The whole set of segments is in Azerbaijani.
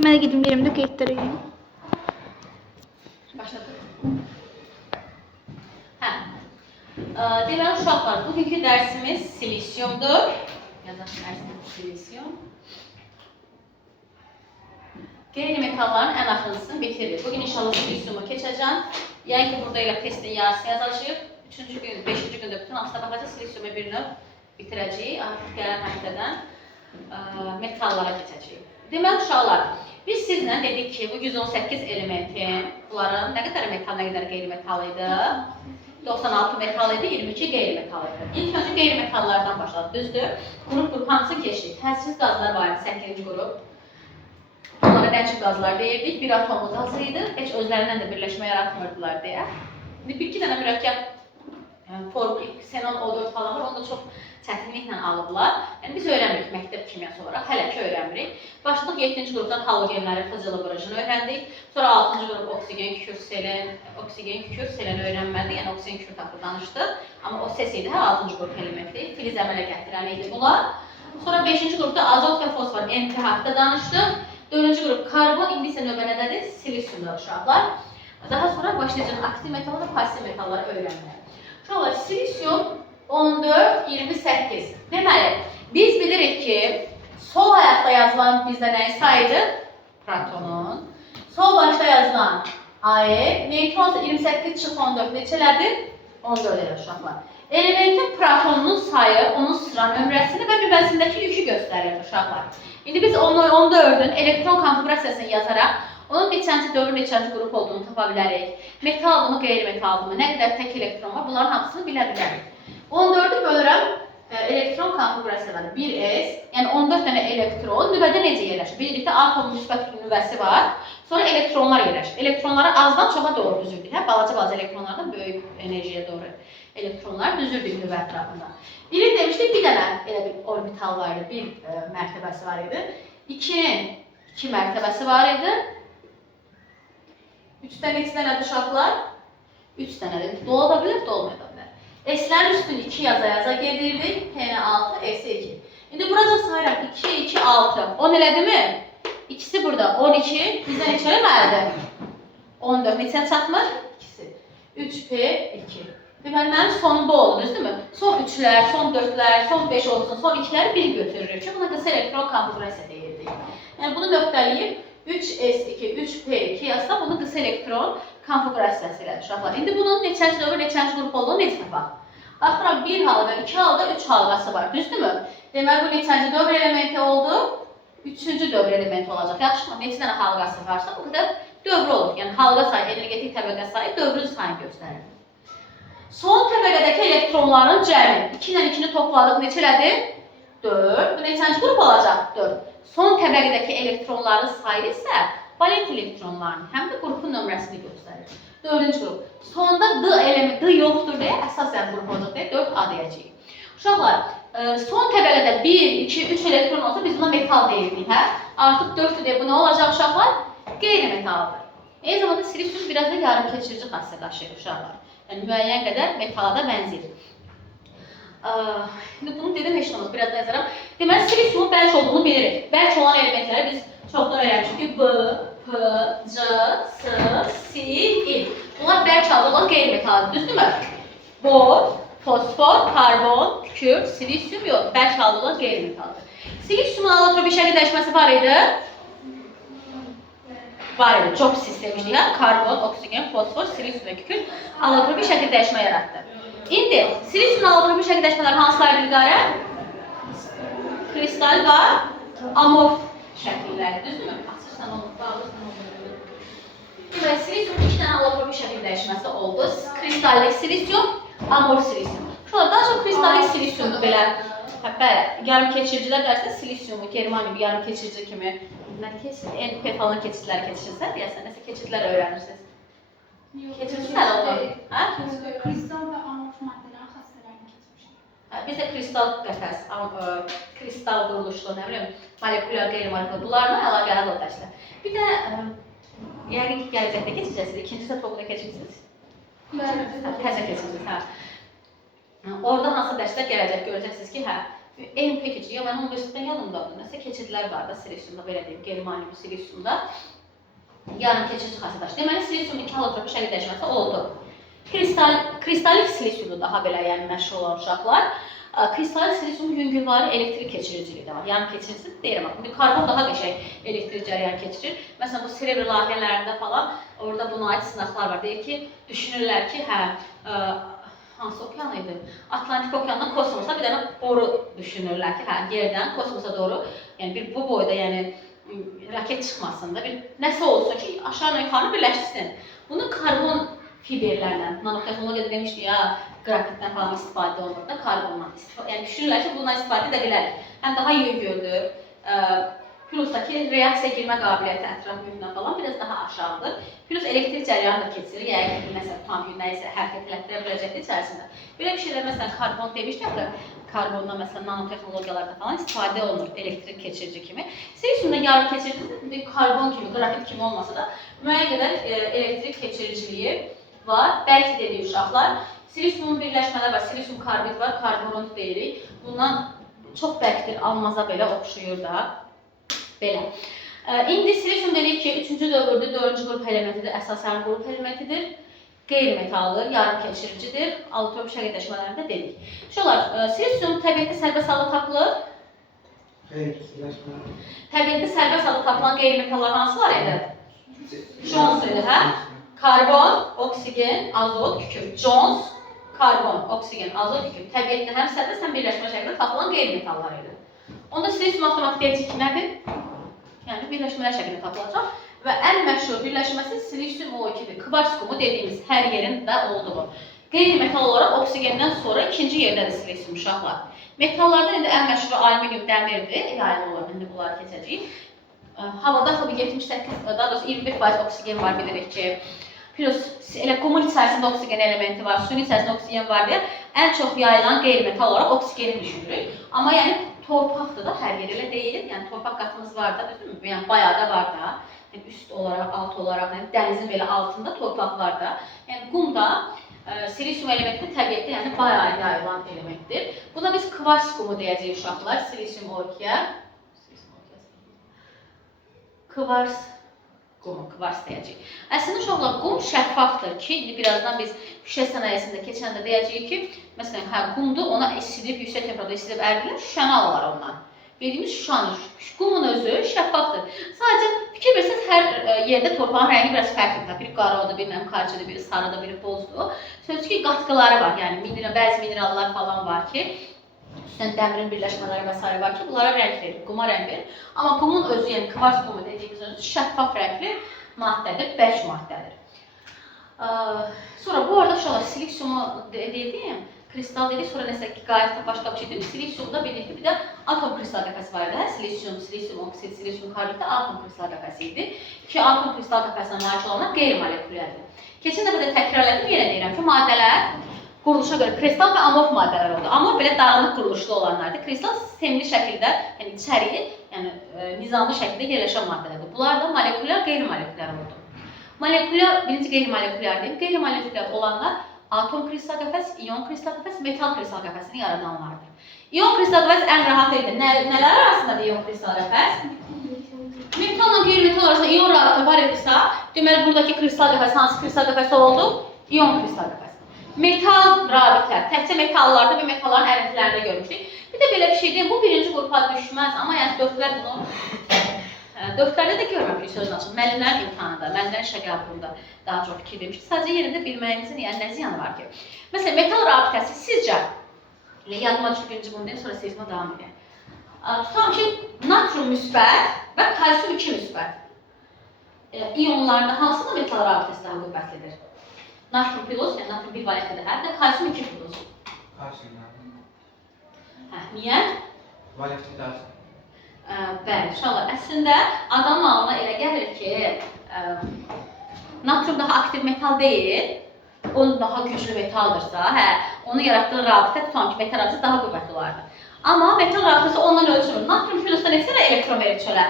Mən də gedim yerimdə qeydlərəyim. Başladıq. Hə. Deməli uşaqlar, bugünkü dərsimiz silisiumdur. Yazaq dərsimiz silisium. Qeyri-metalların ən axırıncısını bitiririk. Bugün inşallah silisiumu keçəcəm. Yəni ki, burada elə testin yarısını yazacağıq. 3-cü gün, 5-ci gündə bütün hamısına baxacaq. Silisiumu bir növ bitirəcəyik. Artıq gələn həftədən metallara keçəcəyik. Deməli uşaqlar, biz sizlə dedik ki, bu 118 elementin, bunların nə qədər metal, nə qədər qeyri-metal idi? 96 metal idi, 22 qeyri-metal idi. İlk öncə qeyri-metallardan başladı, düzdür? Qrup hansı keçdik? Hədsiz qazlar var idi, 8-ci qrup. Onlara nəcib qazlar deyirdik, bir atomlu qaz idi, heç özlərindən də birləşmə yaratmırdılar deyə. İndi bir-iki dənə mürəkkəb formül, xenon O4 falan var, onu da çox çətinliklə alıblar. Yəni biz öyrənmirik məktəb kimyası olaraq, hələ ki öyrənmirik. Başladıq 7-ci qrupdan halogenləri, fızılı qırıcını öyrəndik. Sonra 6-cı qrup oksigen, kükürt, selen öyrənmədik. Yəni oksigen, kükürt haqqında danışdıq. Amma o ses idi, 6-cı qrup elementi, filiz əmələ gətirən idi bunlar. Sonra 5-ci qrupda azot və fosfor, NP haqqında danışdıq. 4-cü qrup karbon, indi isə növbə nədədir? Silisiumda uşaqlar. Daha sonra başlayacaq aktiv metallar və pasiv metalları öyrənməyə. Uşaqlar, silisium 14-28. Deməli, biz bilirik ki, sol ayaqda yazılan bizdə nəyi saydı? Protonun. Sol başda yazılan AE, neutron 28 çıx 14 neçələdir? 14 elə uşaqlar. Elementin protonunun sayı, onun sıra nömrəsini və nüvəsindəki yükü göstərir uşaqlar. İndi biz 14-ün elektron konfigurasiyasını yazaraq, onun neçənci dövr, neçənci qrup olduğunu tapa bilərik. Metaldımı, qeyri-metaldımı, nə qədər tək elektron var, bunların hamısını bilə bilərik. 14'ü bölürəm elektron konfigurasiyaları 1s, yəni 14 dənə elektron nüvədə necə yerləşir? Birlikdə atom müsbət nüvəsi var, sonra elektronlar yerləşir. Elektronları azdan çoxa doğru düzürdük, hə? Balaca elektronlardan böyük enerjiyə doğru elektronlar düzürdük nüvə ətrafında. Biri demişdik, bir dənə elə bir orbital var idi, bir mərtəbəsi var idi. 2'nin 2 mərtəbəsi var idi. 3'dən neçə dənədir uşaqlar? 3 dənədir. Dola da bilir, dolmaya da bilir. S'lərin üstünü 2 yaza gedirdik. T'nin 6, S'e 2. İndi buraca sayıram. 2, 2, 6. 10 elədi mi? İkisi burada. 12. Bizə neçə eləməlidir? 14. Neçə çatmır? İkisi. 3P, 2. Deməli, mənim sonum bu olur, değil mi? Son 3'lər, son 4'lər, son 5 olsun, son 2'ləri 1 götürürük. Çünki buna qısa elektron konfigurasiya deyirdik. Yəni, bunu nöqtələyib 3S2, 3P2 yazsaq, bunu qısa elektron konfigurasiyası ilə uşaqlar. İndi bunun neçənci dövr, neçənci qrup olduğunu necə tapaq? Baxıram, 1 halqa, 2 halqa, 3 halqası var, düzdürmü? Deməli, bu neçənci dövr elementi oldu? 3-cü dövr elementi olacaq. Yaxşımı? Neçə dənə halqası varsa, bu qədər dövrü olur. Yəni, halqa sayı, energetik təbəqə sayı dövrün sayını göstərir. Son təbəqədəki elektronların cəmi. 2 ilə 2'ni topladıq, neçələdir? 4. Bu neçənci qrup olacaq? 4. Son təbəqədəki elektronların sayı isə valent elektronların, həm də qrupun nömrəsini göstərir. 4-cü qrup. Sonda D elementi, D yoxdur deyə, əsasən qrup olacaq deyə 4A deyəcəyik. Uşaqlar, son təbəqədə 1, 2, 3 elektron olsa biz buna metal deyirdik, hə? Artıq 4 deyə bu nə olacaq uşaqlar? Qeyri-metaldır. Eyni zamanda silisium biraz da yarım keçirici xassiyyə daşıyır uşaqlar. Yəni, müəyyən qədər metala da bənzəyir. Şimdi bunu dedim eşit olmaz, biraz da yazaram. Deməli, silisiumun bərk olduğunu bilirik. Bərk olan elementləri biz çoxdan öyrənmişik ki, B, P, C, S, Si, I. Bunlar bərk olan qeyri-metaldır, düzdürmü? Bor, fosfor, karbon, kükürt, silisium yox, bərk olan qeyri-metaldır. Silisiumun allotropi şəkil dəyişməsi var idi. Var idi, çox sistemmişdik. Karbon, oksigen, fosfor, silisium və kükürt allotropi şəkil dəyişmə yaratdı. İndi silisium allotropi şəkil dəyişmələri hansılardır idarə? Kristal və amorf şəkilləri, düzdürmü? Açırsan onu, bağırsan onu. Deməli, silisium 2 dənə allotropi şəkil dəyişməsi oldu. Kristallik silisium, amorf silisium. Şurada daha çox kristallik silisiumdur belə. Bəli, yarım keçiricilər dərsdə silisiumu, germanium yarım keçirici kimi NP falan keçidləri keçirsiniz, deyəsən, nəsə keçidlər öyrənirsiniz. Keçirici nədə oldu? Kristal və amorf maddələrin xassələrini keçmişdik. Biz də kristal qəfəs, kristal quruluşlu, nə bilim, molekulyar, qeyri-molekulyar, bunlarla əlaqəli o dərslər. Bir də, yəqin ki, gələcəkdə keçəcəksiniz, ikinci sətobda keçirsiniz. Təzə keçirsiniz, hə. Orada hansı dərslər gələcək, görəcəksiniz ki, hə, EMP keçidi, ya mənim universitetdən yanımdadır, nəsə keçidlər var da silisiumda, belə deyim, germanium silisiumda. Yarım keçid xassədaşı. Deməli, silisium 2 halotropi şəkil dəyişməsi oldu. Kristalik silisiumda daha belə yəni məşhur olan uşaqlar. Kristalik silisiumun yüngülvari elektrik keçiriciliyi də var. Yarım keçiricisi deyirəm. İndi karbon daha qəşəng elektrik cərəyanı keçirir. Məsələn, bu Cerebral layihələrində falan orada buna aid sınaqlar var. Deyir ki, düşünürlər ki, hansı okean idi? Atlantik okeandan kosmosa bir dənə boru düşünürlər ki, yerdən kosmosa doğru, yəni bu boyda, yəni raket çıxmasın da, bir nəsə olsun ki, aşağı yuxarı birləşsin. Bunu karbon fiberlərlə, nanotexnologiyada demişdik ya, qrafitdən falan istifadə olunur da, karbondan. Yəni düşünürlər ki, bundan istifadə edə bilərik. Həm daha yüngüldür, plusdakı reaksiya girmə qabiliyyəti ətraf mühitdən falan biraz daha aşağıdır. Plus elektrik cərəyanı da keçirir, yəqin ki, məsələn, tam gün nəyisə hərəkət elətdirə biləcəkdir içərisində. Belə bir şeylər, məsələn, karbon demişdik ki, karbondan, məsələn, nanotexnologiyalarda falan istifadə olunur elektrik keçirici kimi. Silisiumda yarım keçirici bir karbon kimi, qrafit kimi olmasa da müəyyən qədər elektrik keçiriciliyi var. Bəlkə dedik uşaqlar, silisiumun birləşmələri var, silisium karbid var, karbonat deyirik. Bundan çox bərkdir, almaza belə oxşuyur da. Belə. İndi silisium dedik ki, 3-cü dövrdür, 4-cü qrup elementidir, əsasən qrup elementidir. Qeyri-metaldır, yarım keçiricidir, allotropi şəkilləşmələrində dedik. Uşaqlar, silisium təbiətdə sərbəst halda tapılır. Təbiətdə sərbəst halda tapılan qeyri-metallar hansılar idi? Jones idi, hə? Karbon, oksigen, azot, kükürt. Jones, karbon, oksigen, azot, kükürt. Təbiətdə həm sərbəst, həm birləşmə şəklində tapılan qeyri-metallar idi. Onda silisium avtomatik deyəcək ki, nədir? Yəni birləşmələr şəklində tapılacaq. Və ən məşhur birləşməsi silisium O2-dir. Kvarts qumu dediyimiz hər yerində olduğu. Qeyri-metal olaraq oksigenden sonra ikinci yerdədir silisium uşaqlar. Metallardan indi ən məşhur alüminium dəmirdir. Yayılı olaraq indi bunları keçəcəyik. Havada 78, daha doğrusu 21% oksigen var bilirik ki. Plus elə qumun içərisində oksigen elementi var, suyun içərisində oksigen var deyə ən çox yayılan qeyri-metal olaraq oksigeni düşünürük. Amma yəni torpaqdır da, hər yer elə deyil. Yəni torpaq qatımız var da, düzdürmü? Yəni bayağı da var da. Üst olaraq, alt olaraq, yəni dənizin belə altında torpaq var da. Yəni qum da silisium elementi təbiətdə yəni bayağı yayılan elementdir. Buna biz kvarts qumu deyəcəyik uşaqlar, silisium O2-yə. Kvarts qumu, kvarts deyəcəyik. Əslində uşaqlar, qum şəffafdır ki, indi birazdan biz şüşə sənayesində keçəndə deyəcəyik ki, məsələn, qumdur, ona esidib, yüksək temperaturda esidib ərilir, şüşəni alırlar ondan. Bildiğimiz şüşanır. Qumun özü şəffafdır. Sadəcə fikir versəniz, hər yerdə torpağın rəngi biraz fərqlidir. Biri qaradır, biri karçıdır, biri sarıdır, biri bozdur. Sözcü ki, qatqıları var. Yəni bəzi minerallar falan var ki, üstən dəmirin birləşmələri və s. var ki, bunlara rəng verir, quma rəng verir. Amma qumun özü, yəni kvarts qumu dediyimiz özü şəffaf rəngli maddədir, bərk maddədir. Sonra bu arada uşaqlar silisiumu dediyim, kristal dedik, sonra nəsə ki, qayətdə başqa bir şey dedik. Silisiumda birlikdə bir də atom kristal qəfəsi var idi. Silisium, silisium oksid, silisium karbiddə atom kristal qəfəsi idi. Ki, atom kristal qəfəsinə malik olanlar qeyri-molekülərdir. Keçən dəfə də təkrarladım, yenə deyirəm ki, maddələr quruluşa görə kristal və amorf maddələr oldu. Amorf belə dağınıq quruluşlu olanlardır. Kristal sistemli şəkildə, yəni içəriyi, yəni nizamlı şəkildə yerləşən maddələrdir. Bunlar da molekülər, qeyri-molekülər oldu. Molekülər, birinci qeyri-molekülər deyim. Qeyri-molekülər olanlar atom kristal qəfəs, ion kristal qəfəs, metal kristal qəfəsini yaradanlardır. İon kristal qəfəs ən rahat idi. Nələr arasındadır ion kristal qəfəs? Metalla qeyri-metal arasında ion rabitə var idisə, deməli buradakı kristal qəfəs hansı kristal qəfəsi oldu? İon kristal qəfəs. Metal rabitlər, təkcə metallarda və metalların ərintilərində görmüşdük. Bir də belə bir şey deyim, bu birinci qrupa düşməz, amma yəni dörtlər bunu dörtlərdə də görməmişik sözün açıq. Müəllimlərin imtahanında, müəllimlərin şəqabında daha çox fikir demişdik. Sadəcə yerində bilməyimizin yəni nə ziyanı var ki? Məsələn, metal rabitəsi sizcə, yadıma düşdü birinci bunu deyim, sonra sezmə davam edeyim. Tutalım ki, natrium müsbət və kalsium 2 müsbət. İyonlarda hansında metal rabitəsi daha qüvvətlidir? Natrium plus, yəni natrium 1 valentlidir, hə? Və kalsium 2 plus. Kalsium. Hə, niyə? Valentli daha. Bəli, uşaqlar, əslində adam ağlına elə gəlir ki, natrium daha aktiv metal deyil, onun daha güclü metaldırsa, onun yaratdığı rabitə tutan ki, metal rabitəsi daha qüvvətli olardı. Amma metal rabitəsi ondan ölçülür. Natrium plusda neçə elektron verir çölə?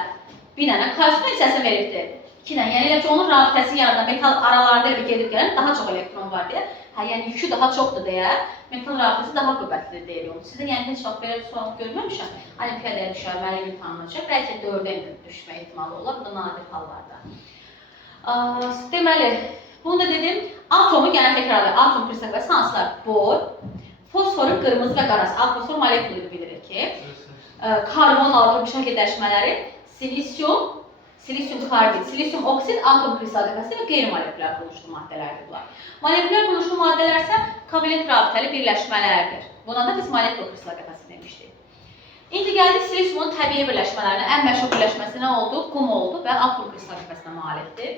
Bir dənə, kalsium neçəsi veribdir? 2 dənə. Yəni ki, onun rabitəsi yaradan metal aralarda gedib gələn daha çox elektron var deyə Hə, yəni yükü daha çoxdur deyə metal rabitəsi daha qüvvətlidir deyirik onu. Sizdə yəni heç vaxt belə bir sual görməmişəm. Olimpiyadaya düşər, müəllim imtahanına düşər. Bəlkə 4-ə düşmə ehtimalı olar. Bu da nadir hallarda. Deməli, bunu da dedim. Atomu gələn təkrarlayır. Atom kristalları hansılar? Bor, fosforun qırmızı və qarası. Fosfor molekülü bilirik ki, karbon atom şəkil dəyişmələri, silisium karbid, silisium oksid, atom kristal qəfəsi və qeyri-molekülər quruluşlu maddələrdir bunlar. Molekülər quruluşlu maddələr isə kovalent rabitəli birləşmələrdir. Buna da biz molekul kristal qəfəsi demişdik. İndi gəldik silisiumun təbii birləşmələrinə. Ən məşhur birləşməsi nə oldu? Qum oldu və atom kristal qəfəsinə malikdir.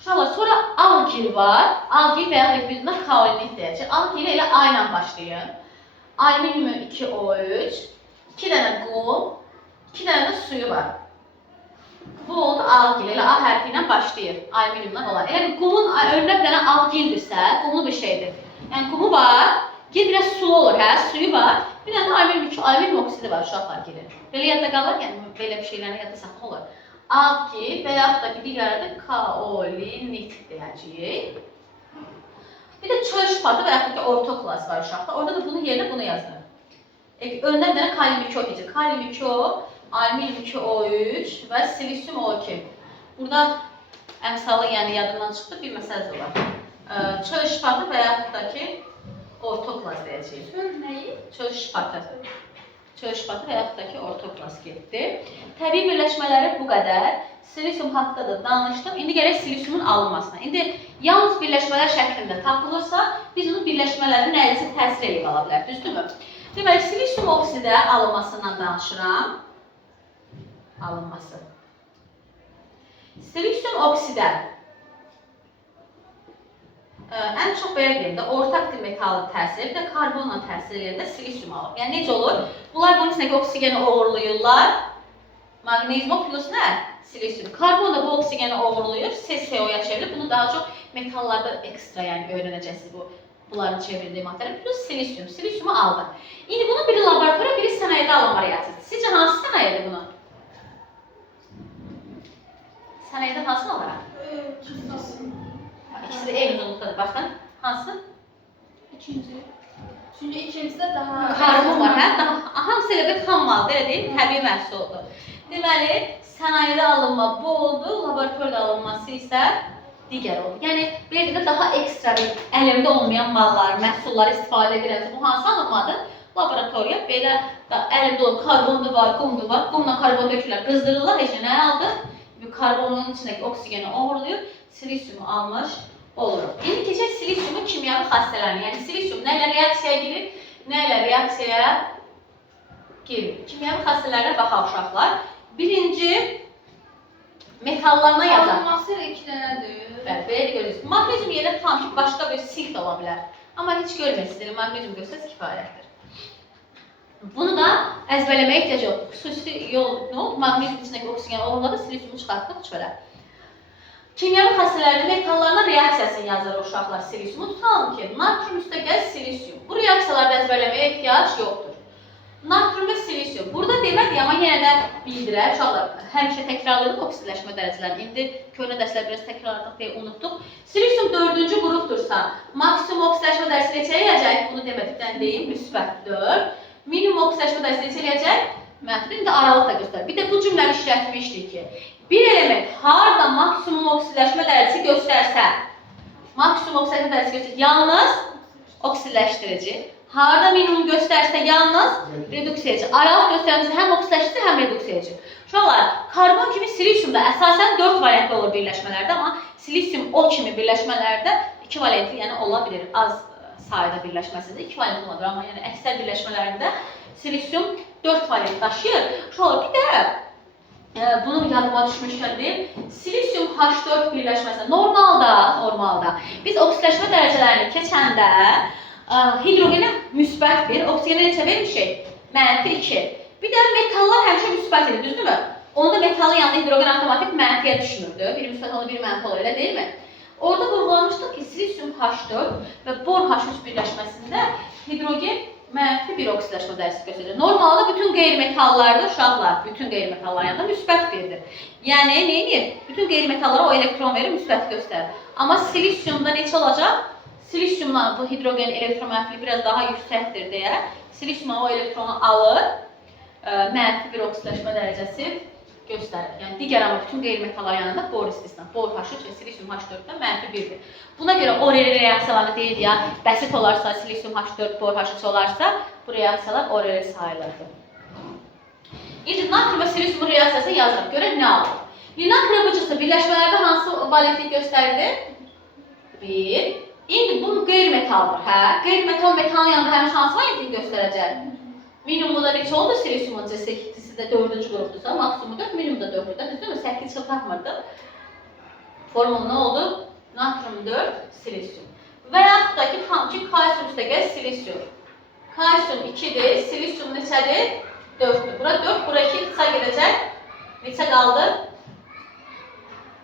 Uşaqlar, sonra algil var. Algil və ya biz buna kaolinit deyəcək. Algil ilə A ilə başlayın. Alüminium 2O3, 2 dənə qum, 2 dənə də suyu var. Bu oldu algil, elə A hərfi ilə başlayır, alüminiumdan olan. Yəni qumun önünə bir dənə algildirsə, qumlu bir şeydir. Yəni qumu var, biraz sulu olur, hə, suyu var. Bir dənə də alüminium oksidi var uşaqlar gelin. Belə yadda qalır, yəni belə bir şeylərini yadda saxlı olur. Algil və yaxud da ki, digəri də kaolinit deyəcəyik. Bir də çöl şpatı və yaxud da ki, ortoklas var uşaqlar. Orada da bunun yerinə bunu yazılır. Öndən bir dənə kalium 2O keçir. Kalium 2O, alüminium 2O3 və silisium O2. Burada əmsalı yəni yadından çıxdı, bir məsələ də var. Çöl şpatı və yaxud da ki, ortoklas deyəcəyik. Çöl nəyi? Çöl şpatı. Çöl şpatı və yaxud da ki, ortoklas getdi. Təbii birləşmələri bu qədər. Silisium haqqında da danışdım. İndi gələk silisiumun alınmasına. İndi yalnız birləşmələr şəklində tapılırsa, biz onun birləşmələrini nəyisə təsir edib ala bilər, düzdürmü? Deməli, silisium oksidə alınmasından danışıram. Alınması. Silisium oksidə ən çox belə deyim də, ortaq metalı təsir, bir də karbonla təsir edən də silisium alır. Yəni necə olur? Bunlar bunun içindəki oksigeni oğurluyurlar. Magnezium plus nə? Silisium. Karbon da bu oksigeni oğurluyur, SSO-ya çevrilir. Bunu daha çox metallarda ekstra yəni öyrənəcəksiniz bunların çevrildiyi maddələr. Plus silisium. Silisiumu aldı. İndi bunu biri laboratoriya, biri sənayədə alın variasıdır. Sizcə hansı sənayədir bunu? Sənayədə hansı alaraq? İkisi de eyni uzunluqdadır. Baxın, hansı? İkinci. Çünki ikincisi də daha... Karbon var, hə? Hamısı elə bir xam maldır, elə deyil, təbii məhsuldur. Deməli, sənayədə alınma bu oldu, laboratoriyada alınması isə digər oldu. Yəni, belə də daha ekstra bir əlimdə olmayan mallar, məhsulları istifadə edirəmsə, bu hansı alınmadır? Laboratoriya belə əlimdə olur, karbondu var, qumdu var, qumla karbon dökülür, qızdırırlar, heç nə aldı? Karbonun içindəki oksigeni oğurluyur, silisiumu almış oluruq. İndi keçək silisiumun kimyəvi xassələrini. Yəni silisium nə ilə reaksiyaya girir, nə ilə reaksiyaya girir. Kimyəvi xassələrə baxaq uşaqlar. Birinci, metallarına yazaq. Alınması iki dənədir. Bəli, belə də görürsünüz. Magnezium yerə tutan ki, başqa bir silt ola bilər. Amma heç görməsiniz, magnezium görsəz kifayətdir. Bunu da əzbərləməyə ehtiyac yox. Xüsusi yol nə oldu? Magnezium içindəki oksigen oğurladı, silisiumu çıxartdıq çölə. Kimyəvi xassələrdə metallarına reaksiyasını yazır uşaqlar silisiumu. Tutalım ki, natrium üstəgəl silisium. Bu reaksiyalarda əzbərləməyə ehtiyac yoxdur. Natrium və silisium. Burada demədik, amma yenə də bildirək. Uşaqlar, həmişə təkrarladıq oksidləşmə dərəcələrini. İndi köhnə dərslər biraz təkrarladıq deyə unutduq. Silisium 4-cü qrupdursa, maksimum oksidləşmə dərsi neçə eləyəcək? Bunu deməkdən deyim, müsbət 4. Minimum oksidləşmə dərsi neçə eləyəcək? Mənfi. İndi aralıq da göstərir. Bir də bu cümləni işlətmişdik ki, bir element harada maksimum oksidləşmə dərəcəsi göstərsə, yalnız oksidləşdirici. Harada minimum göstərsə, yalnız reduksiyacı. Aralıq göstərməsi həm oksidləşdirici, həm reduksiyacı. Uşaqlar, karbon kimi silisium da əsasən 4 variantlı olur birləşmələrdə, amma silisium O kimi birləşmələrdə 2 variantlı, yəni ola bilir. Az sayıda birləşməsində 2 variantlı ola bilir, amma yəni əksər birləşmələrində silisium 4 variant daşıyır. Uşaqlar, bir də bunu yadıma düşmüşkən deyim, silisium H4 birləşməsi normalda biz oksidləşmə dərəcələrini keçəndə hidrogenə müsbət 1, oksigənə neçə vermişik? Mənfi 2. Bir də metallar həmişə müsbət edir, düzdürmü? Onda metalın yanında hidrogen avtomatik mənfiyə düşmürdü. Biri müsbət olur, biri mənfi olur, elə deyilmi? Orada vurğulamışdıq ki, silisium H4 və bor H3 birləşməsində hidrogen mənfi bir oksidləşmə dərsi göstərir. Normalda bütün qeyri-metallarda uşaqlar, bütün qeyri-metallar yanında müsbət 1-dir. Yəni, neyini? Bütün qeyri-metallara o elektron verir, müsbət göstərir. Amma silisiumda neçə olacaq? Silisyumla bu hidrogen elektron mənfiliyi biraz daha yüksəkdir deyə silisyumla o elektronu alır, mənfi bir oksidaşma dərəcəsi göstərir. Yəni digər amma bütün qeyri-metallar yanında bor istisna. Bor H3 və silisyum H4-dən mənfi 1-dir. Buna görə ORL reaksiyaları deyil ya, bəsit olarsa silisyum H4, bor H3 olarsa bu reaksiyalar ORL sayılırdı. İndi natrium və silisyumun reaksiyasını yazırıq. Görək nə alır? Linan qırıcısı birləşmələrdə hansı valentlik göstərir? 1. İndi bu qeyri-metaldır, hə? Qeyri-metal metalın yanında həmin hansı valentlik göstərəcək? Minimumu da neçə oldu silisyumun C8-si də 4-cü qrupdursa, maksimumu 4, minimumu da 4-dür. Düzdürmü? 8 yıl tapmırdı. Formul nə oldu? Natrium 4, silisyum. Və yaxud da ki, kalsiyum üstəgəl silisyum. Kalsiyum 2-dir, silisyum neçədir? 4-dür. Bura 4, bura 2 qısa gedəcək. Neçə qaldı?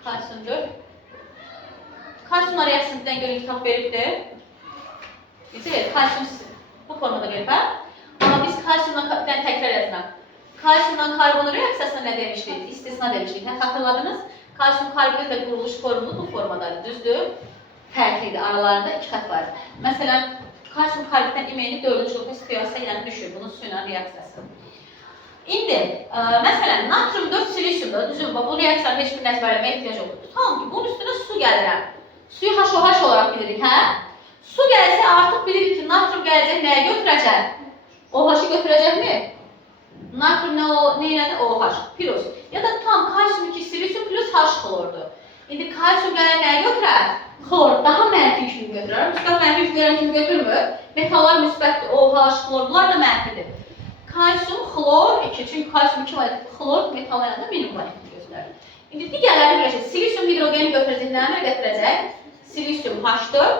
Kalsiyum 4. Kalsiyumla reaksiyasından görə kitab veribdir. Necə verir? Kalsiyum bu formada verib, hə? Amma biz kalsiyumla təkrar yazmaq. Kalsiyumla karbon reaksiyasına nə demişdik? İstisna demişdik. Xatırladınız? Kalsiyum karbonat və quruluş formulu bu formadadır. Düzdür? Fərqlidir. Aralarında 2 xətt var. Məsələn, kalsiyum karbonatdan imeni 4-cü qrupa istiyorsa, yəni düşür. Bunun suyla reaksiyası. İndi, məsələn, natrium 4 silisyumda, düzdür? Bu reaksiyanın heç bir nəzbərləməyə ehtiyac yoxdur. Tutalım ki, bunun üstünə su gəlirəm. Suyu HOH olaraq bilirik, hə? Su gəlsə artıq bilirik ki, natrium gələcək nəyə götürəcək? OH-ı götürəcəkmi? Natrium nə elədi? OH plus. Ya da tam kalsiyum 2 silisyum plus H xlordur. İndi kalsiyum gələn nəyə götürər? Xlor daha mənfi kimi götürər. Müsbət mənfi kimi görən kimi götürmür. Metallar müsbətdir. OH, xlor bunlar da mənfidir. Kalsiyum, xlor 2. Çünki kalsiyum 2 valentli, xlor metallar yanında minimum valentli göstərir. İndi digərlərini biləcək. Silisyum hidrogeni götürəcək, nə əmələ gətirəcək? Silisyum H4.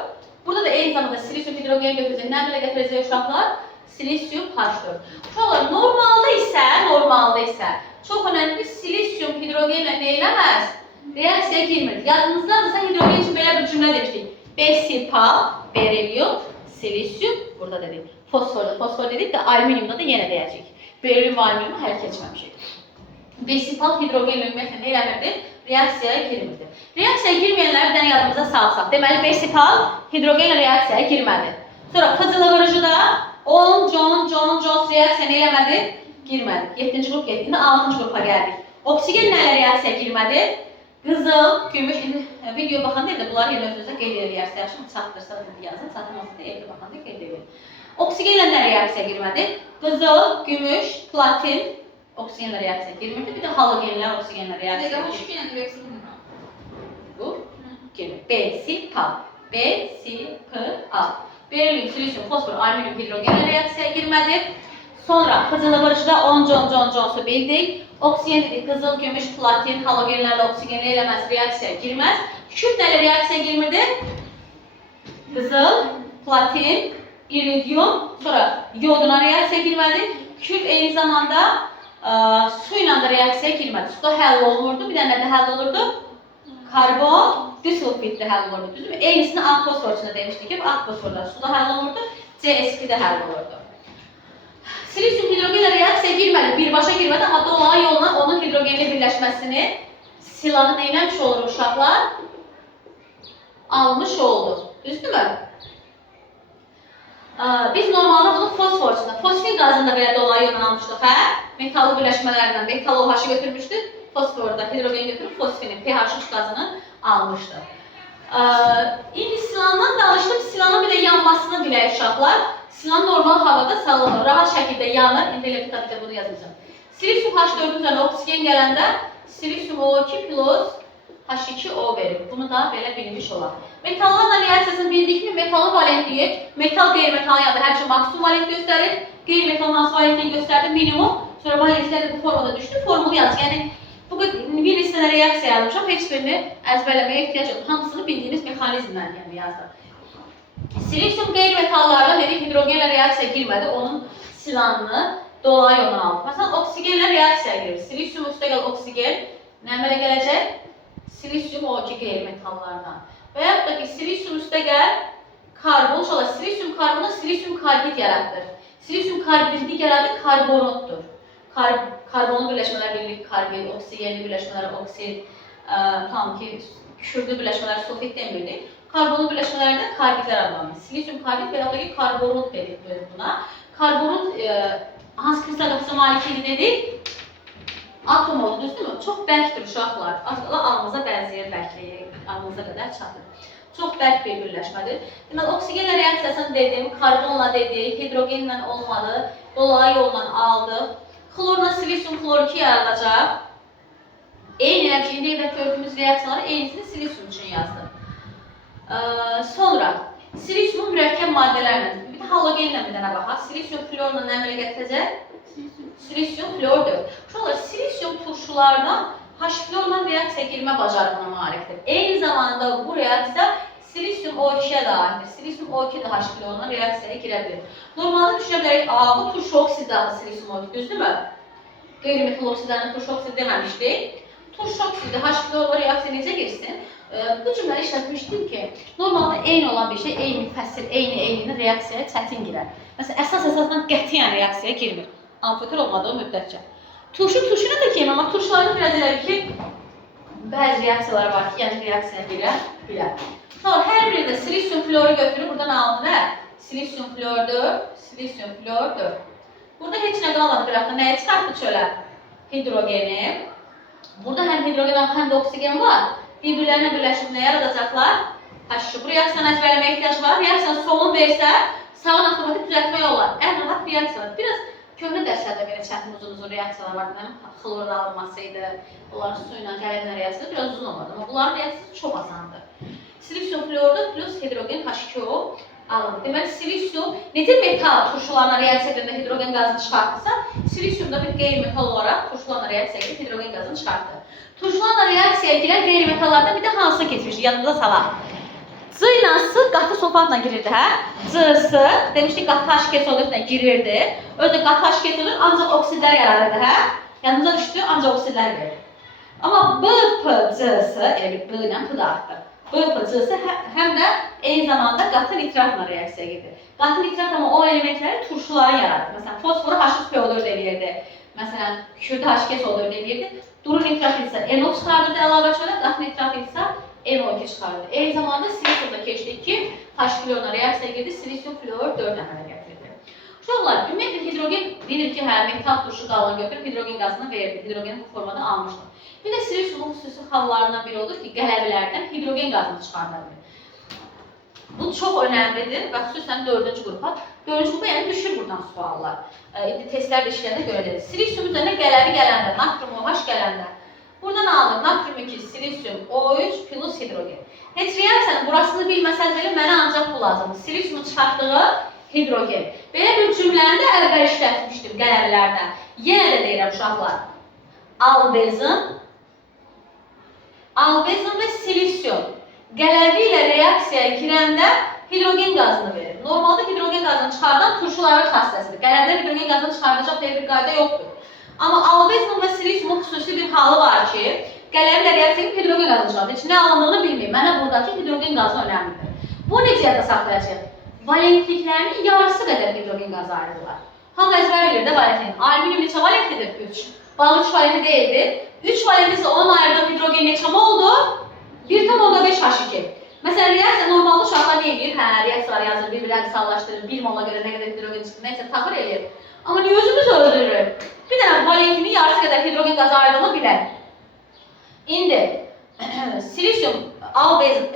Burada da eyni zamanda silisyum hidrogeni götürəcək, nə əmələ gətirəcək uşaqlar? Silisyum H4. Uşaqlar, normalda isə çox önəmli silisyum hidrogenlə nə eləməz? Reaksiyaya girmir. Yadınızdadırsa hidrogen üçün belə bir cümlə demişdik. Besipal, berilyum, silisyum, burada dedik. Fosfor dedik də alüminiumda da yenə deyəcək. Berilyum və alüminiumu hələ keçməmişik. Besipal hidrogenlə ümumiyyətlə nə eləmirdi? Reaksiyaya girmirdi. Reaksiyaya girməyənləri bir dənə yadımıza salsaq. Deməli, besipal hidrogenlə reaksiyaya girmədi. Sonra fıcılavırıcıda 10 Jones reaksiya nə eləmədi? Girmədi. 7-ci qrup getdi. İndi 6-cı qrupa gəldik. Oksigen nələ reaksiyaya girmədi? Qızıl, gümüş. İndi video baxanda evdə bunları yenə özünüzə qeyd edirsiniz. Yaxşı, çatdırsa yazın, çatdırmasa da evdə baxanda qeyd edin. Oksigenlə nə reaksiyaya girmədi? Qızıl, gümüş, platin oksigenlə reaksiyaya girmirdi. Bir də halogenlər oksigenlə reaksiyaya girmirdi. Bu kimi. Besipal. Berilyum, silisyum, fosfor, alüminium, hidrogenlə reaksiyaya girmədi. Sonra fıcılavırıcıda 10 Jones-u bildik. Oksigen dedik, qızıl, gümüş, platin, halogenlərlə oksigenlə eləməz, reaksiyaya girməz. Kükürt nələ reaksiyaya girmirdi? Qızıl, platin, iridium, sonra yoduna reaksiyaya girmədi. Kükürt eyni zamanda su ilə də reaksiyaya girmədi. Suda həll olunurdu, bir dənə də həll olurdu. Karbon, disulfiddə həll olurdu, düzdürmü? Eynisini ağ fosfor içində demişdik ki, ağ fosforlar suda həll olurdu, CSP-də həll olurdu. Silisyum hidrogenlə reaksiyaya girmədi, birbaşa girmədi, amma dolayı yolla onun hidrogenli birləşməsini silanı neyləmiş olur uşaqlar? Almış oldu, düzdürmü? Biz normalda bunu fosfor içində, fosfin qazını da belə dolayı yolla almışdıq, hə? Metallı birləşmələrdən metal OH-ı götürmüşdük. Fosforda hidrogen götürüb fosfinin pH3 qazını almışdı. İndi silandan danışdım, silanın bir də yanmasını bilək uşaqlar. Silan normal havada salınır, rahat şəkildə yanır. İndi elə kitabda bunu yazmışam. Silisyum H4-ün üzərində oksigen gələndə silisyum O2 plus H2O verir. Bunu da belə bilmiş olaq. Metallarla reaksiyasını bildikmi? Metalın valentliyi, metal qeyri-metalın yanında həmçinin maksimum valent göstərir. Qeyri-metalın hansı valentliyi göstərdi? Minimum. Sonra valentliklər də bu formada düşdü. Formulu yaz. Yəni, bu bir listələ reaksiya yazmışam. Heç birini əzbərləməyə ehtiyac yoxdur. Hamısını bildiyiniz mexanizmdən yazdım. Silisyum qeyri-metallarla hidrogenlə reaksiyaya girmədi. Onun silanını dolayı yolla aldı. Məsələn, oksigenlə reaksiyaya girir. Silisyum üstəgəl oksigen nə əmələ gələcək? Silisyum O2 qeyri-metallardan. Və yaxud da ki, silisyum üstəgəl karbon, silisyum karbonu silisyum karbid yaratdır. Silisyum karbidin digər adı karbonatdır. Karbonlu birləşmələr bilirik, karbid, oksigenli birləşmələr oksid, tam ki, kükürdü birləşmələr sulfid demirdik. Karbonlu birləşmələrdə karbidlər adlanır. Silisium karbid və yaxud da ki, karborut dedik buna. Karborut hansı kristal qapısına malik idi dedik? Atom oldu, düzdürmü? Çox bərkdir uşaqlar. Az qala alnınıza bənzəyir bərkliyi, alnınıza qədər çatır. Çox bərk bir birləşmədir. Deməli, oksigenlə reaksiyasını dedim, karbonla dedik, hidrogenlə olmadı, dolayı yolla aldıq. Xlorla silisium xlor 2 yaradacaq. Eyni elə ki, indi gördüyümüz reaksiyaları eynisini silisium üçün yazdım. Sonra, silisiumun mürəkkəb maddələrlə, bir də halogenlə bir dənə baxaq. Silisium florla nə əmələ gətirəcək? Silisium flor 4. Uşaqlar, silisium turşulardan H-florla reaksiya girmə bacarığına malikdir. Eyni zamanda bu reaksiya silisium O2-yə də aiddir. Silisium O2 də H-florla reaksiyaya girə bilir. Normalde düşünə bilərik, bu turşu oksidləri silisium O2, düzdürmü? Qeyri-metal oksidlərini turşu oksid deməmişdik. Turşu oksidi H-florla reaksiya necə girsin? Bu cümləri işlətmişdim ki, normalde eyni olan bir şey, eyni fəsil, eyni reaksiyaya çətin girər. Məsələn, əsasdan qətiyyən reaksiyaya girmir. Amfiter olmadığı müddətcə. Turşu da ki, amma turşularda biraz elə ki, bəzi reaksiyalar var ki, yəni reaksiyaya girə bilər. Sonra hər birində silisium floru götürür, buradan aldı nə? Silisium flor 4, silisium flor 4. Burada heç nə qalmadı, qıraqda nəyə çıxartdı çölə? Hidrogeni. Burada həm hidrogen var, həm də oksigen var. Bir-birlərinə birləşib nə yaradacaqlar? H2. Bu reaksiyanı əzbərləməyə ehtiyac var. Reaksiyanı solun versə, sağın avtomatik düzəltmək olar. Ən rahat reaksiyalar. Biraz köhnə dərslərdə belə çətin uzun reaksiyalar var. Xlorun alınmasıydı, onların su ilə gələn reaksiyası biraz uzun olmadı. Amma bunların reaksiyası çox asandır. Silisium florda plus hidrogen H2O alınır. Deməli, silisium necə metal turşularla reaksiya edəndə hidrogen qazını çıxartırsa, silisium da bir qeyri-metal olaraq turşularla reaksiya edib hidrogen qazını çıxartır. Turşularla reaksiyaya girən qeyri-metallardan bir də hansını keçmişdik, yanımıza salaq. C ilə S qatı sulfatla girirdi, hə? C-S, demişdik qatı H2SO4-lə girirdi. Özü qatı H2SO4 ancaq oksidlər yaradırdı, hə? Yanımıza düşdü, ancaq oksidlər verir. Amma BPC-S, elə bir B ilə P da artdı. BPC-S həm də eyni zamanda qatı nitratla reaksiya gedir. Qatı nitrat amma o elementləri turşuları yaradır. Məsələn, fosforu H3PO4 eləyirdi. Məsələn, kükürdü H2SO4 eləyirdi. Duru nitrat isə NO çıxardırdı əlavə şöyle, qatı nitrat isə NO2 çıxardır. Eyni zamanda silisiumda keçdik ki, H-florla reaksiya girdi, silisium flor 4 əmələ gətirdi. Uşaqlar, ümumiyyətlə hidrogen deyir ki, hə, metal turşu qalını götürüb hidrogen qazını verirdi, hidrogeni bu formada almışdı. Bir də silisiumun xüsusi hallarından biri odur ki, qələbələrdən hidrogen qazını çıxardır. Bu çox önəmlidir və xüsusən 4-cü qrupa. 4-cü qrupa yəni düşür buradan suallar. Testlərdə işləyəndə görəcəksiniz. Silisium üzərində qələbi gələndə, natrium OH gələndə, buradan alınır natrium 2, silisium, O3 plus hidrogen. Heç reaksiyanın burasını bilməsəz belə mənə ancaq bu lazımdır. Silisiumun çıxartdığı hidrogen. Belə bir cümləni də əvvəl işlətmişdim qələbələrdən. Yenə də deyirəm uşaqlar. Albezin və silisium qələbi ilə reaksiyaya girəndə hidrogen qazını verir. Normalda hidrogen qazını çıxardan turşuların xassəsidir. Qələblər hidrogen qazını çıxardacaq deyə bir qayda yoxdur. Amma albezin və silisiumun xüsusi bir halı var ki, qələbi ilə reaksiyaya girib hidrogen qazını çıxardır. Heç nə alındığını bilməyim. Mənə buradakı hidrogen qazı önəmlidir. Bu necə yadda saxlayacaq? Valentliklərinin yarısı qədər hidrogen qazı ayrılırlar. Hamı əzbər bilir də valentliyin. Alüminium neçə valentlidir? 3. Bal 3 valentli deyildir. 3 valentli isə onun ayırdığı hidrogen neçə oldu? 1,5 H2. Məsələn, reaksiya normalda uşaqlar ne edir? Hə, reaksiyalar yazır, bir-birlərini sallaşdırır, 1 mola görə nə qədər hidrogen çıxdı, neysə taxır eləyir. Amma niyə özümüz öldürür? Bir dənə valentinin yarısı qədər hidrogen qazı ayrıldığını bilək. İndi, silisium,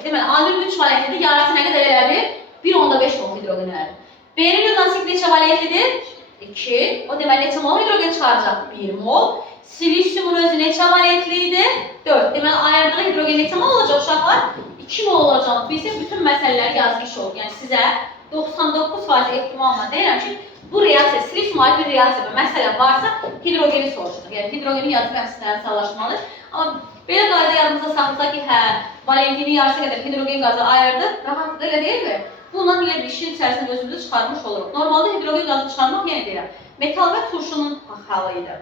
deməli, alüminium 3 valentlidir, yarısı nə qədər elədir? 1,5 mol hidrogen elədir. Berilyum nasib neçə valentlidir? 2. O deməli, neçə mol hidrogen çıxaracaq? 1 mol. Silisiumun özü neçə valentlidir? 4. Deməli, ayırdığı hidrogen neçə mol olacaq uşaqlar? 2 mol olacaq. Bizim bütün məsələləri yazmış oldu. Yəni sizə 99% ehtimalla deyirəm ki, bu reaksiya, silisium aid bir reaksiya, məsələ varsa hidrogeni soruşdur. Yəni hidrogeni yazıb həmsinləri sallaşmalı. Amma belə qayda yanımıza saxlasaq ki, hə, valentinin yarısı qədər hidrogen qazı ayırdı, rahatlıqda elə deyilmi? Bundan elə bir işin içərisində özümüzü çıxarmış oluruq. Normalda hidrogen qazı çıxarmaq yenə deyirəm, metal və turşunun halı idi.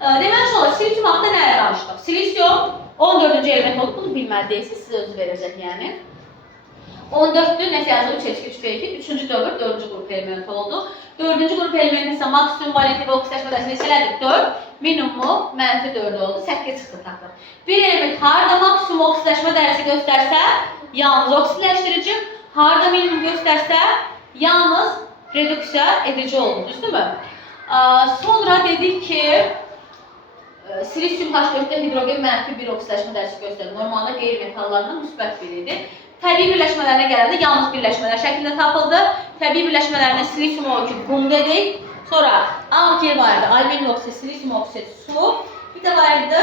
Deməli olaraq, silisium haqqında nəyə danışdıq? Silisium 14-cü element olub, bunu bilməli deyilsiniz, sizə özü verəcək yəni. 14-lü nəsə yazılıb 3-2-3-2, 3-cü dövr 4-cü qrup element oldu. 4-cü qrup elementi isə maksimum valentli və oksidaşma dərsi neçələrdir? 4, minimumu -4 oldu, 8 çıxdı taxır. Bir element harada maksimum maksimum oksidləşmə dərəcəsi göstərsə, yalnız oksidləşdirici, harda minimum göstərsə, yalnız reduksiya edici olur, düzdürmü? Sonra dedik ki, silisium H4-də hidrogen mənfi bir oksidləşmə dərəcəsi göstərir. Normalda qeyri-metallardan müsbət biridir. Təbii birləşmələrine gələndə yalnız birləşmələr şəklində tapıldı. Təbii birləşmələrində silisium O2 qum dedik. Sonra A2 var idi, alüminium oksid, silisium oksid, su. Bir də var idi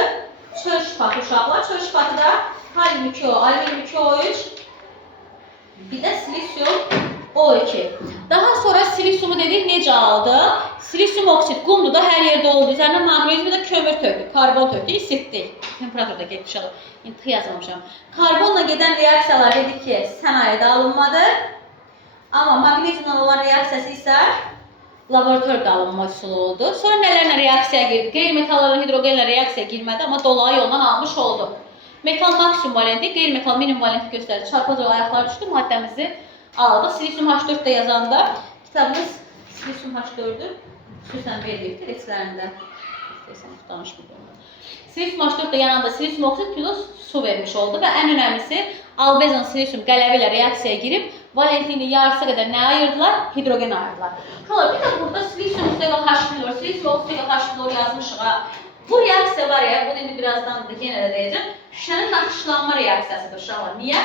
çöl şifatı uşaqlar. Çöl şifatı da kalium 2O, alüminium 2O3, bir də silisium O2. Daha sonra silisiumu dedik necə aldı? Silisium oksid qumdur da hər yerdə oldu. Üzərinə maqnezium da kömür tökdük, karbon tökdük, isitdik. Temperaturda getmiş alır. İntihı yazmamışam. Karbonla gedən reaksiyalar dedik ki, sənayedə alınmadır. Amma maqneziumla olan reaksiyası isə laboratorda alınma üsulu oldu. Sonra nələrlə reaksiyaya girdi? Qeyri-metallarla hidrogenlə reaksiyaya girmədi, amma dolağı yoldan almış oldu. Metal maksimum valenti, qeyri-metal minimum valenti göstərdi. Çarpaz yol ayaqları düşdü, maddəmizi aldıq. Silisium H4-də yazanda kitabımız silisium H4-dür. Xüsusən verdikdir reçlərində. Silisium H4-də yanında silisium oksid plus su vermiş oldu və ən önəmlisi albezon silisium qələvi ilə reaksiyaya girib valentliyini yarısı qədər nə ayırdılar? Hidrogen ayırdılar. Şöyle bir də burada silisium H-flor, silisium oksid H-flor yazmışıq. Bu reaksiya var ya, bunu indi birazdan da yenə də deyəcəm. Şüşənin naxışlanma reaksiyasıdır uşaqlar. Niyə?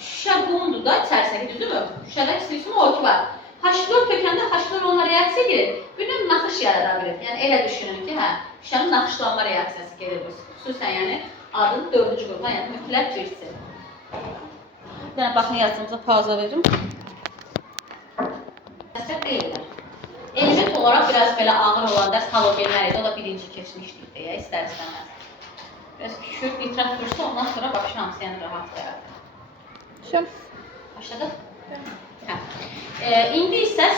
Şüşə qumdur da içərisindəki, düzdürmü? Şüşədə silisium O2 var. H-flor tökəndə H-flor onunla reaksiya girir. Bir növ naxış yarada bilir. Yəni elə düşünün ki, şüşənin naxışlanma reaksiyası gelir bu. Xüsusən yəni adını 4-cü qrupa, yəni mütləq girsin. Bir dənə baxın yazımıza pauza verim. Dəstək deyirlər. Element olaraq biraz belə ağır olan dərs halogenlər idi. O da birinci keçmişdik deyə, istər-istəməz. Biraz küçük nitrat dursa, ondan sonra başlayalım səni rahat verəm. Başladıq? İndi isə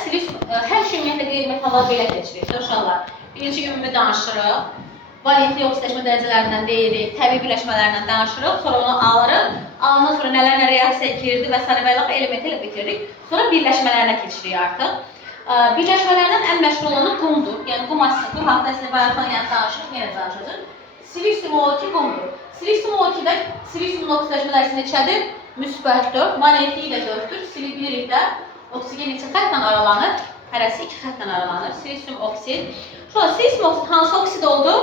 hər şey ümumiyyətlə qeyri-metallar belə keçirik. Uşaqlar, birinci ümumi danışırıq. Valentli oksidləşmə dərəcələrindən deyirik, təbii birləşmələrindən danışırıq, sonra onu alırıq. Alandan sonra nələrlə reaksiya girdi və s. elementi ilə bitiririk. Sonra birləşmələrinə keçirik artıq. Birləşmələrdən ən məşhur olanı qumdur. Yəni qum asidi, qum haqqında əslində bayaqdan yəni danışırıq, yenə danışacaq. Silisium O2 qumdur. Silisium O2-də silisiumun oksidləşmə dərəcəsi neçədir? Müsbət 4, valentliyi də 4-dür. Bilirik də oksigen neçə xəttlə aralanır? Hərəsi 2 xəttlə aralanır. Silisium oksid. Şöyle silisium oksid hansı oksid oldu?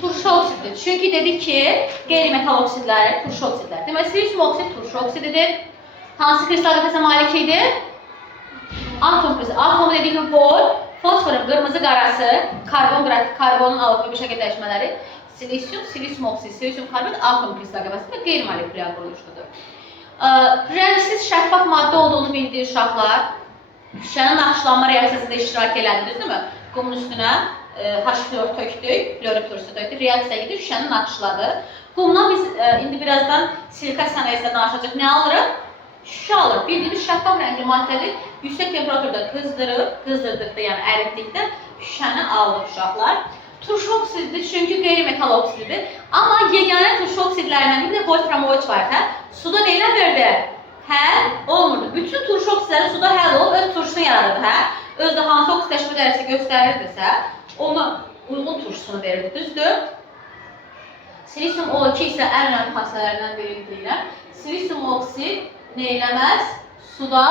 Turşu oksiddir. Çünki dedik ki, qeyri-metal oksidlər, turşu oksidlər. Deməli, silisium oksid turşu oksididir. Hansı kristal qəfəsə malik idi? Atom krizi. Atomu dedik ki, bor, fosforun qırmızı qarası, karbonun alıb bir şəkil dəyişmələri, silisium oksid, silisium karbon, atom kristal qəfəsi və qeyri-molekülər quruluşudur. Rəngsiz şəffaf maddə olduğunu bildirir uşaqlar. Şüşənin naxışlanma reaksiyasında iştirak elədi, düzdürmü? Qumun üstünə H-flor tökdük, floriptursu tökdük, reaksiya gedir, şüşəni naxışladı. Qumdan biz indi birazdan silikat sənayesində danışacaq. Nə alırıq? Şüşə alırıq. Bildiyimiz şəffaf rəngli maddədir. Yüksək temperaturda qızdırdıqda, yəni əritdikdə şüşəni alırıq uşaqlar. Turşu oksididir, çünki qeyri-metal oksididir. Amma yeganə turşu oksidlərindən bir də wolfram O3 var, suda neylən verdi? Həll olmurdu. Bütün turşu oksidləri suda həll olub, öz turşusunu yaradırdı, Özdə hansı oksidləşmə dərəcəsi göstərirdisə, ona uyğun turşusunu verirdi, düzdür? Silisium O2 isə ən önəmli xassələrindən birini deyirəm. Silisium oksid neyləməz? Suda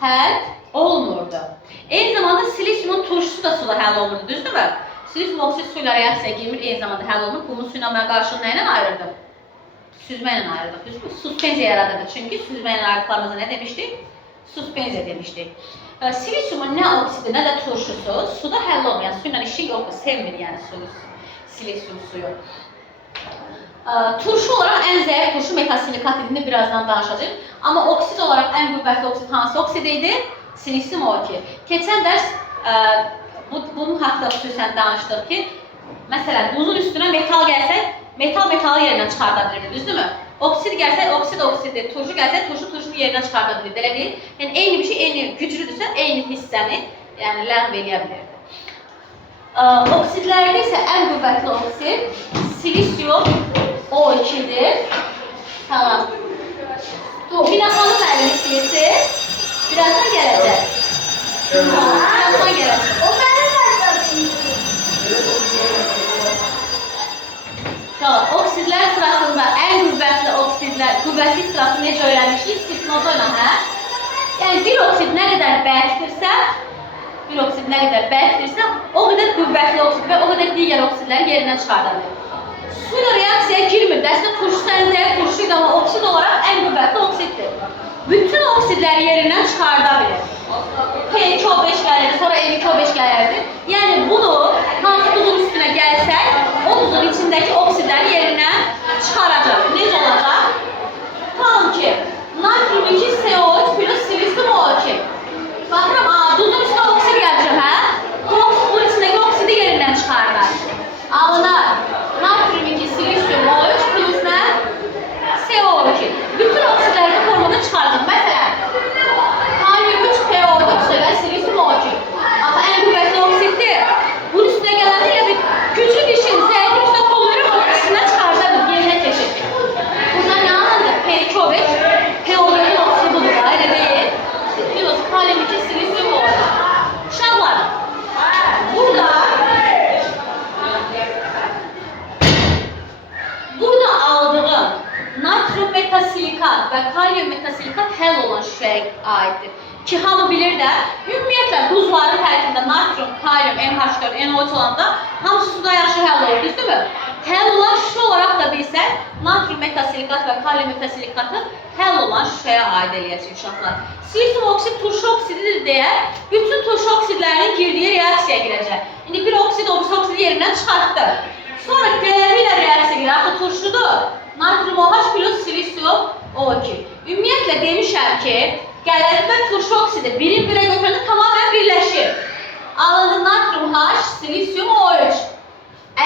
həll olmurdu. Eyni zamanda silisiumun turşusu da suda həll olmurdu, düzdürmü? Silisium oksid su ilə reaksiyaya girmir, eyni zamanda həll olunur. Qumun su ilə qarşılığını nə ilə ayırırdı? Süzmə ilə ayırırdıq, düzdürmü? Suspenziya yaradırdı. Çünki süzmə ilə ayırdıqlarımızda nə demişdik? Suspenziya demişdik. Silisiumun nə oksidi, nə də turşusu suda həll olmur. Yəni su ilə işi yoxdur, sevmir yəni silisium suyu. Turşu olaraq ən zəif turşu metasilikat idini birazdan danışacaq. Amma oksid olaraq ən qüvvətli oksid hansı oksid idi? Silisium O2. Keçən dərs bunun haqqında xüsusən danışdıq ki, məsələn, buzun üstünə metal gəlsək, metalı yerindən çıxarda bilirdi, düzdürmü? Oksid gəlsə, oksiddir, turşu gəlsə, turşunu yerindən çıxarda bilirdi, elə deyil. Yəni, eyni bir şey, eyni güclüdürsə, eyni hissəni ləğv eləyə bilirdi. Oksidlərdə isə ən qüvvətli oksid silisium O2-dir. Tamam. Binaxanın müəllimi istəyirsiz, birazdan gələcək. Birazdan gələcək. O mənim başladım. oksidlər sırasında ən qüvvətli sırası necə öyrənmişdik? Spinoza ilə, hə? Yəni bir oksid nə qədər bərkdirsə, o qədər qüvvətli oksid və o qədər digər oksidləri yerindən çıxarda bilir. Su ilə reaksiyaya girmir. Əslində turşu sənzəyə turşuydu, amma oksid olaraq ən qüvvətli oksiddir. Bütün oksidləri yerindən çıxarda bilir. P2O5 gəlirdi, sonra N2O5 gəlirdi. Yəni bunu hansı duzun üstünə gəlsək, o duzun içindəki oksidləri yerindən çıxaracaq. Necə olacaq? Tutalım ki, natrium 2 CO3 plus silisium O2. Baxıram, duzun üstünə oksid gələcək, hə? Bunun içindəki oksidi yerindən çıxarlar. Alınar. Natrium 2 silisium O3 plus nə? CO2. Bütün oksidləri bu formada çıxardım. Məsələn, kalium 3 PO4 və silisium O2. Axı ən qüvvətli oksiddir. Bunun üstünə gələndə elə bir güclü bir şey, zəif üstə kol verib o ikisindən çıxardadır, yerinə keçir. Burada nə alındı? P2O5, PO4'ün oksidi budur da, elə deyil. Biliyoruz, kalium 2 silisium O3. Uşaqlar, burada aldığım natrium metasilikat və kalium metasilikat həll olan şüşəyə aiddir. Ki, hamı bilir də, ümumiyyətlə duzların tərkibində natrium, kalium, NH4, NO3 olanda hamısı suda yaxşı həll olur, düzdürmü? Həll olan şüşə olaraq da bilsək, natrium metasilikat və kalium metasilikatı həll olan şüşəyə aid eləyəcək uşaqlar. Silisium oksid turşu oksididir deyə, bütün turşu oksidlərinin girdiyi reaksiyaya girəcək. İndi bir oksid, o birisi oksidi yerindən çıxartdı. Sonra qələmi ilə reaksiya girir, axı turşudur. Natrium OH plus silisium O2. Ümumiyyətlə demişəm ki, qələmi və turşu oksidi birin birə götürəndə tamamən birləşir. Alındı natrium H, silisium O3.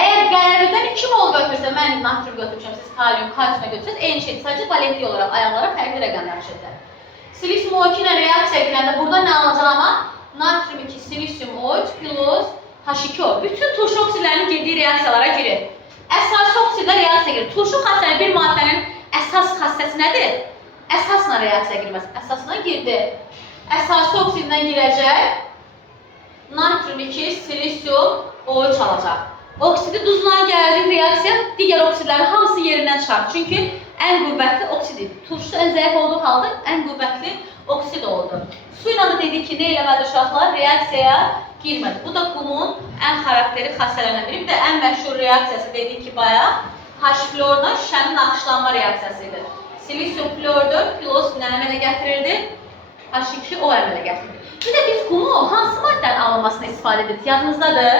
Əgər qələmidən 2 mol götürsə, mən natrium götürmüşəm, siz kalium, kalsiyuma götürsəz, eyni şeydir. Sadəcə valentli olaraq ayaqlara fərqli rəqəmlər düşəcək. Silisium O2 ilə reaksiya girəndə burada nə alacaq amma? Natrium 2, silisium O3 plus H2O. Bütün turşu oksidlərinin girdiyi reaksiyalara girir. Əsas oksidlər reaksiya girir. Turşu xassəli bir maddənin əsas xassəsi nədir? Əsasla reaksiya girməsi. Əsasla girdi. Əsası oksidindən girəcək. Natrium 2, silisium O3 alacaq. Oksidi duzla gəldiyi reaksiya digər oksidlərin hamısı yerindən çıxardı. Çünki ən qüvvətli oksidir. Turşu ən zəif olduğu halda ən qüvvətli oksid oldu. Su ilə də dedik ki, nə eləmədi uşaqlar? Reaksiyaya girmədi. Bu da qumun ən xarakteri xassələrindən biri. Bir də ən məşhur reaksiyası dedik ki, bayaq H-florla şüşənin naxışlanma reaksiyası idi. Silisium flor 4 plus nə əmələ gətirirdi? H2O əmələ gətirirdi. Bir də biz qumu hansı maddənin alınmasına istifadə edirik? Yadınızdadır?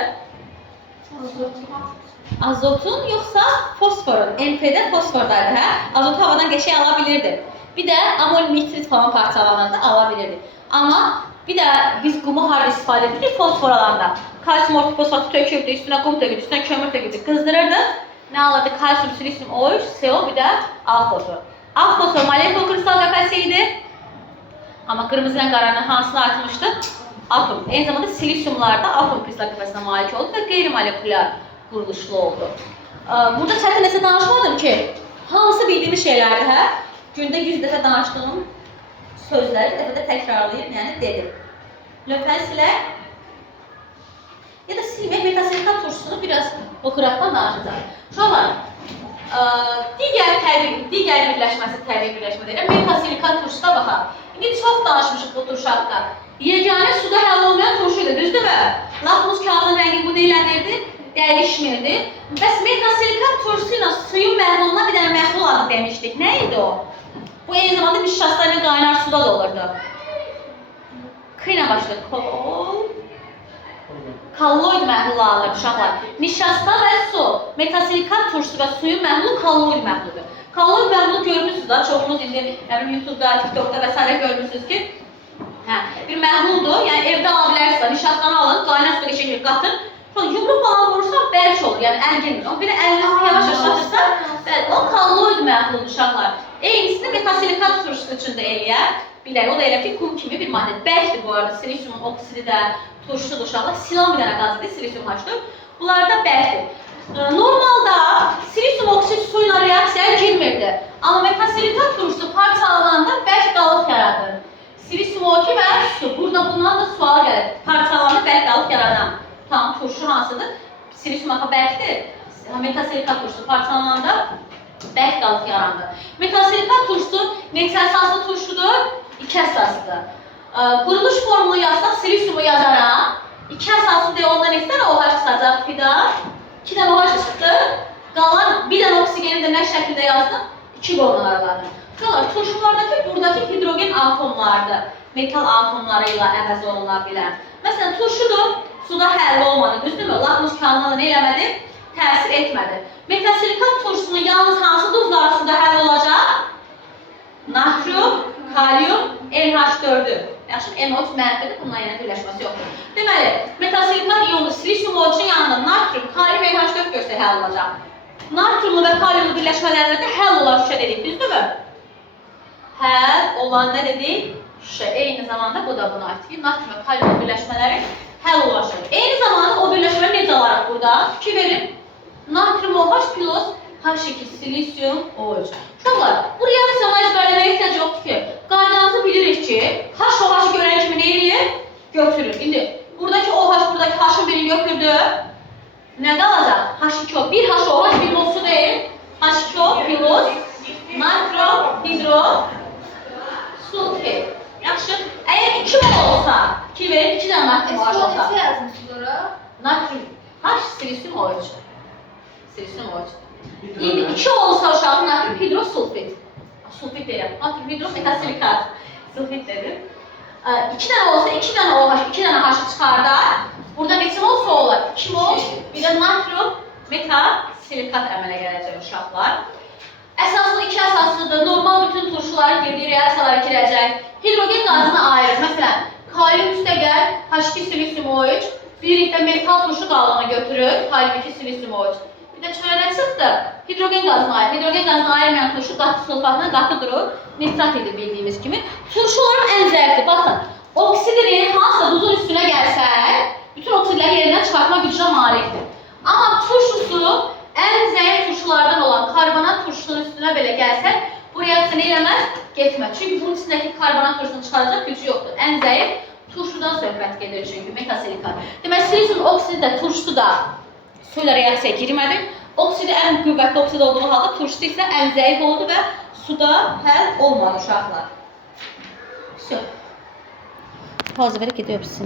Azotun yoxsa fosforun. NP'də fosfordaydı, hə? Azotu havadan qəşəng ala bilirdi. Bir də amol nitrit falan parçalananda ala bilirdi. Amma bir də biz qumu harada istifadə edirik? Fosfor alanda. Kalsium ortofosfatı tökürdü, üstünə qum tökürdü, üstünə kömür tökürdü, qızdırırdı. Nə alırdı? Kalsium, silisium, O3, CO, bir də A fosfor. A fosfor molekul kristal qəfəsi idi. Amma qırmızı ilə qaranın hansını artmışdı? Atom. Eyni zamanda silisiumlarda atom kristal qəfəsinə malik oldu və qeyri-molekulyar quruluşlu oldu. Burada çətin nəsə danışmadım ki, hansı bildiyimiz şeylərdir, hə? Gündə 100 dəfə danışdığım sözləri bir dəfə də təkrarlayıb, yəni dedim. Lütfən silək. Ya da silmək, metasilikat turşusunu biraz oturaqdan danışacaq. Uşaqlar, digər birləşməsi, təbii birləşmə deyirəm, metasilikat turşusuna baxaq. İndi çox danışmışıq bu turşu haqqında. Yeganə suda həll olmayan turşuydu, düzdürmü? Lakmus kağıdın rəngi bu neylənirdi? Dəyişmirdi. Bəs metasilikat turşusu ilə suyun məhluluna bir dənə məhlul adı demişdik. Nə idi o? Bu eyni zamanda nişasta ilə qaynar suda da olurdu. K ilə başlayır. Kolloid məhlulu alır uşaqlar. Nişasta və su. Metasilikat turşusu və suyun məhlulu kolloid məhluludur. Kolloid məhlulu görmüşsünüz da, çoxunuz indi YouTube'da, TikTok'da və s. görmüşsünüz ki, bir məhluldur. Yəni evdə ala bilərsiniz, nişastanı alın, qaynar suda keçirir, qatın. Sonra yumruq falan vurursa bərk olur, yəni əl girmir. O bir də əlinizi yavaş aşatırsa, o kolloid məhluludur uşaqlar. Eynisini metasilikat turşusu üçün də eləyə bilər. O da elə ki, kum kimi bir maddə. Bərkdir bu arada, silisium oksidi də turşusudur uşaqlar. Silan bir dənə qazıdır, silisium H4. Bunlar da bərkdir. Normalda silisium oksid su ilə reaksiyaya girmirdi. Amma metasilikat turşusu parçalananda bərk qalıq yaradır. Silisium O2 və su. Burada bundan da sual gəlir. Parçalandı, bərk qalıq yaradan. Tamam, turşu hansıdır? Silisium axı bərkdir. Metasilikat turşusu parçalananda bərk qalıq yarandı. Metasilikat turşusu neçə əsaslı turşudur? 2 əsaslıdır. Quruluş formulu yazsaq, silisiumu yazaram. 2 əsaslı deyə ondan neçə dənə OH çıxacaq fida? 2 dənə OH çıxdı. Qalan bir dənə oksigeni də nə şəkildə yazdım? 2 qolun aralarında. Turşulardakı buradakı hidrogen atomlardır. Metal atomları ilə əvəz olunma bilər. Məsələn, turşudur, suda həll olmadı, düzdürmü? Lakmus kağızına da nə eləmədi? Təsir etmədi. Metasilikat turşusunun yalnız hansı duzlar arasında həll olacaq? Natrium, kalium, NH4-dür. Yaxşı, NO3 mənfidir, bununla yenə birləşməsi yoxdur. Deməli, metasilikat iyonu silisium OH-un yanında natrium, kalium, NH4 görsə həll olacaq. Natriumlu və kaliumlu birləşmələrində də həll olan şüşə dedik, düzdürmü? Həll olan nə dedik? Şüşə. Eyni zamanda bu da buna aiddir ki, natrium və kalium birləşmələri həll olan şüşə. Eyni zamanda o birləşmələri necə alaraq burada? Fikir verin. Natrium OH plus H2 silisium OH. Uşaqlar, bu reaksiyanı ezberləməyə ehtiyac yoxdur ki, qaydamızı bilirik ki, H-OH-ı görən kimi nə eləyir? Götürür. İndi buradakı OH, buradakı H-ın birini götürdü. Nə qalacaq? H2O. Bir H-OH, bir mol su deyil. H2O plus natrium hidro sulfit. Yaxşı. Əgər 2 mol olsa, ki verin 2 dənə natrium OH olsa. Neçə yazmışsınız ora? Natrium H silisium OH. Silisium OH. İndi 2 olsa uşağın natrium hidrosulfit. Sulfit deyirəm. Natrium hidrometasilikat. Sulfit dedim. 2 dənə olsa 2 dənə OH, 2 dənə H çıxardar. Burada neçə mol su olar? 2 mol. Bir də natrium metasilikat əmələ gələcək uşaqlar. Əsaslı 2 əsaslıdır. Normal bütün turşuların girdiyi reaksiyalara girəcək. Hidrogen qazını ayırır. Məsələn, kalium üstə gəl, H2 silisium OH. Birlikdə metal turşu qalığını götürür, kalium 2 silisium OH. Bir də çörə nə çıxdı? Hidrogen qazını ayırır. Hidrogen qazını ayırmayan turşu qatı sulfatla qatı durur. Nitrat edir bildiyimiz kimi. Turşuların ən zəifdir. Baxın, oksidini hansısa duzun üstünə gəlsə, bütün oksidləri yerindən çıxartma gücünə malikdir. Amma turşusu ən zəif turşulardan olan karbonat turşusunun üstünə belə gəlsə, bu reaksiya nə eləməz? Getməz. Çünki bunun içindəki karbonat turşusunu çıxaracaq gücü yoxdur. Ən zəif turşudan söhbət gedir çünki metasilikat. Deməli, silisium oksidi də turşusu da su ilə reaksiyaya girmədi. Oksidi ən qüvvətli oksid olduğu halda turşusu isə ən zəif oldu və suda həll olmadı uşaqlar. Все. Pause verib gidiyoruz.